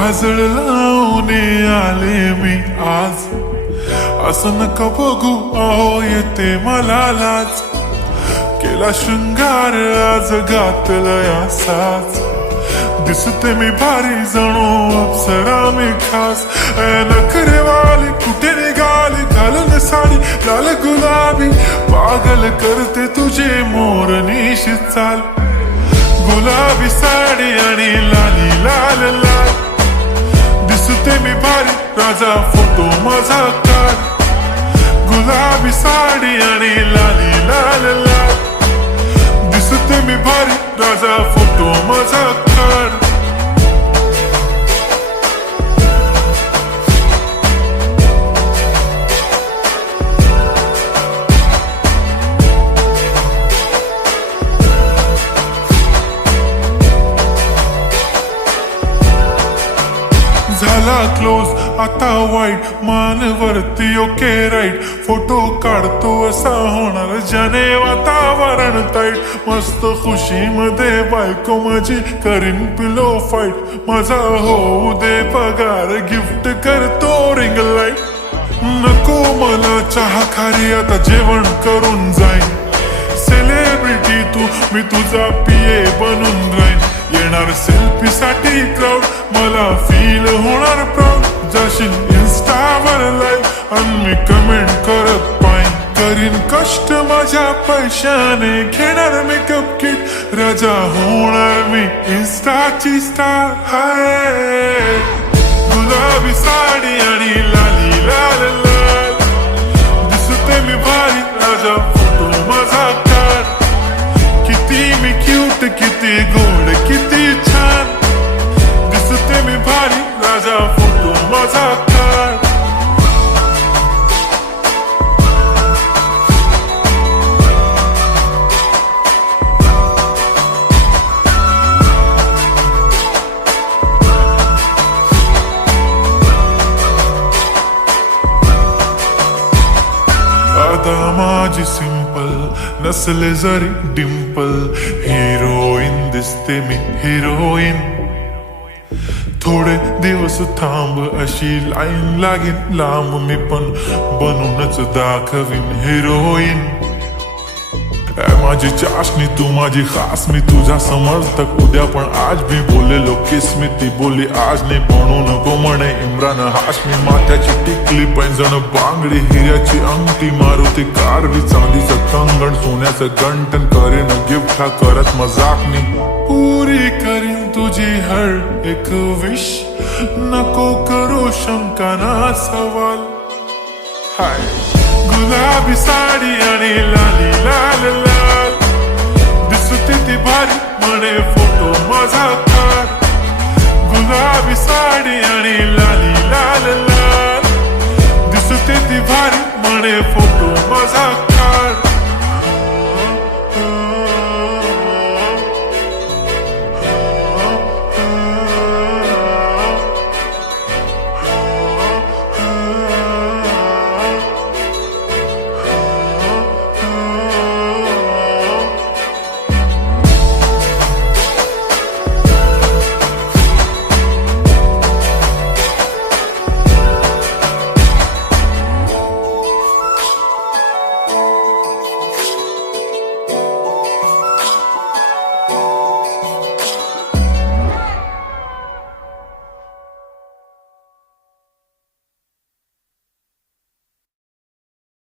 काजळ लावून आले मी आज, असं नका बघू अहो येते मला लाज. केला शृंगार आज घातलाय असाच, दिसते मी भारी जणू अप्सरा मी खास. नखरेवाली कुठे निघाली घालून साडी लाल गुलाबी, पागल करते तुझे मोरनीशी चाल. गुलाबी साडी आणि लाली लाल लाल, दिसते मी भारी राजा फोटो माझा काढ. गुलाबी साडी आणि लाली लाल लाल, दिसते मी भारी राजा फोटो माझा काढ. झाला क्लोज आता वाईट, मान वरती ओके राईट. फोटो काढतो असा होणार ज्याने वातावरण ताईट. मस्त खुशी मध्ये बायको माझी करीन पिलो फाईट. माझा होऊ दे पगार गिफ्ट करतो रिंग लाईट. नको मला चहा खारी आता जेवण करून जाईन. सेलिब्रिटी तू मी तुझा पिये बनून राहीन. येणार सेल्फी साठी क्राऊड मला फील होणार प्राऊड. जाशील इन्स्टावर लाईव्ह आणि मी कमेंट करत पाईन. करीन कष्ट माझ्या पैशाने घेणार मेकअप किट. राजा होणार मी इन्स्टाची स्टार. हाय गुलाबी साडी आणि लाली लाल लाल, दिसते मी भारी राजा फोटो माझा काढ. किती मी क्यूट किती गोड किती छान, दिसते मी भारी राजा फोटो माझा काढ. आता माझी सिंपल नसले जरी डिंपल, हिरोईन दिसते मी हिरोईन. थोडे दिवस थांब अशी लाईन लागेल लांब, मी पण बनूनच दाखवीन हिरोईन. माझी चाशनी तू माझी खास, मी तुझा समर्थक उद्या पण आज भी बोलेलो किस्मी. ती बोली आज नाही बनू नको म्हणे इम्रान हाशमी. माथ्याची टिकली पैंजण बांगडी हिऱ्याची अंगठी, मारुती कारवी चांदीचं कंगण सोन्याचं गंटन. करेन गिफ्ट हा करत मजाकनी. पुरी करीन तुझी हर एक विश, नको करू शंका ना सवाल. हाय गुलाबी साडी आणि लाली लाल लाल, दिसते ती भारी म्हणे फोटो माझा